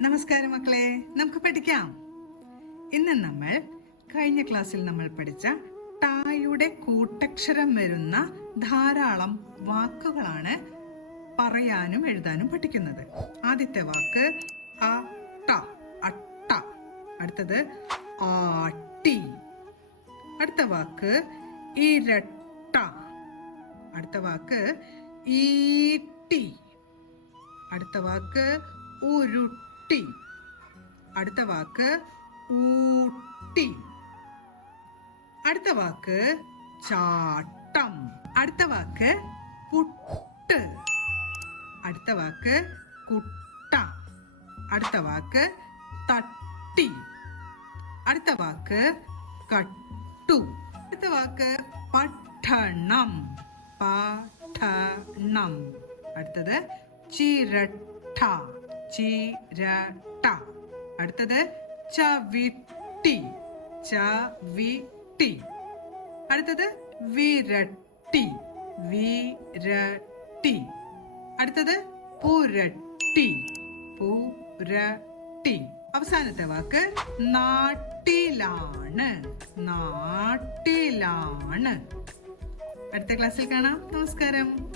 നമസ്കാരം മക്കളെ, നമുക്ക് പഠിക്കാം. ഇന്ന് നമ്മൾ കഴിഞ്ഞ ക്ലാസ്സിൽ നമ്മൾ പഠിച്ച ടായുടെ കൂട്ടക്ഷരം വരുന്ന ധാരാളം വാക്കുകളാണ് പറയാനും എഴുതാനും പഠിക്കുന്നത്. ആദ്യത്തെ വാക്ക് അട്ട, അട്ട. അടുത്തത് ആട്ടി. അടുത്ത വാക്ക് ഇരട്ട. അടുത്ത വാക്ക് ഈട്ടി. അടുത്ത വാക്ക് ഉരുട്ടി. അടുത്ത വാക്ക് ഊട്ടി. അടുത്ത വാക്ക് ചാട്ടം. അടുത്ത വാക്ക് പുട്ട്. അടുത്ത വാക്ക് കുട്ട. അടുത്ത വാക്ക് തട്ടി. അടുത്ത വാക്ക് കട്ടു. അടുത്ത വാക്ക് പഠനം, പഠനം. അടുത്തത് ചിരട്ട, ചിരട്ട. അടുത്തത് ചവിട്ടി, ചവിട്ടി. അടുത്തത് വിരട്ടി, വിരട്ടി. അടുത്തത് പുരട്ടി, പുരട്ടി. അവസാനത്തെ വാക്ക് നാട്ടിലാണ്, നാട്ടിലാണ്. അടുത്ത ക്ലാസ്സിൽ കാണാം. നമസ്കാരം.